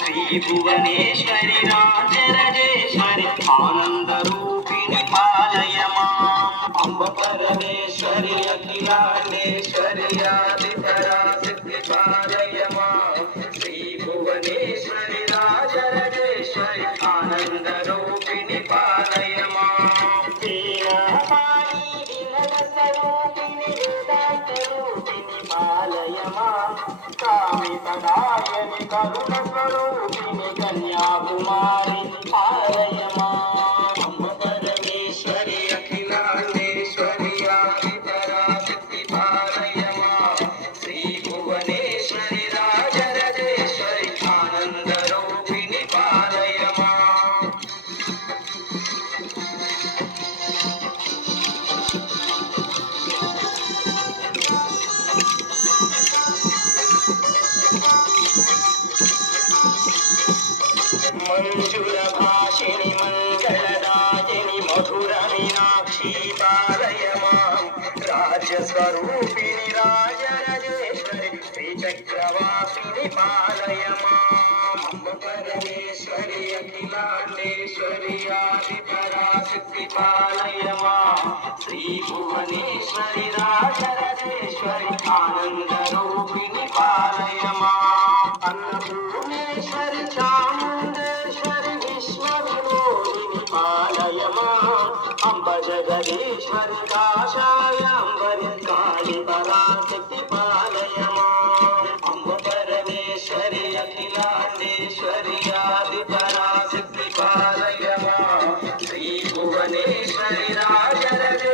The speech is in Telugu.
శ్రీ భువనేశ్వరి రాజరాజేశ్వరి ఆనంద రూపిణి పాలయమా అంబ పరమేశ్వరి అఖిలాండేశ్వరి ఆది పరాశక్తి పాలయమా శ్రీ భువనేశ్వరి రాజరాజేశ్వరి ఆనంద రూపిణి పాలయమా కామితదాయని కరుణ స్వరూపిణి కన్యాకుమారి పాలయమా అంబ పరమేశ్వరి అఖిలాండేశ్వరి ఆది పరాశక్తి పాలయమా శ్రీ భువనేశ్వరి రాజరాజేశ్వరి ఆనంద రూపిణి పాలయమా మంజుల భాషిణి మంగళదాయిని మధుర మీనాక్షి పాలయమా రాజ్యస్వరూపిణి రాజరాజేశ్వరి శ్రీచక్రవాసిని పాలయమా అంబ పరమేశ్వరి అఖిలాండేశ్వరి ఆది పరాశక్తి పాలయమా శ్రీ భువనేశ్వరి రాజరాజేశ్వరి ఆనంద రూపిణి పాలయమా అన్నపూర్ణేశ్వరి చాముండేశ్వరి విశ్వ వినోదిని పాలయమా అంబ జగదీశ్వరి కాషాయాంబరి కాళి పరాశక్తి పాలయమా అంబ పరమేశ్వరి అఖిలాండేశ్వరి ఆది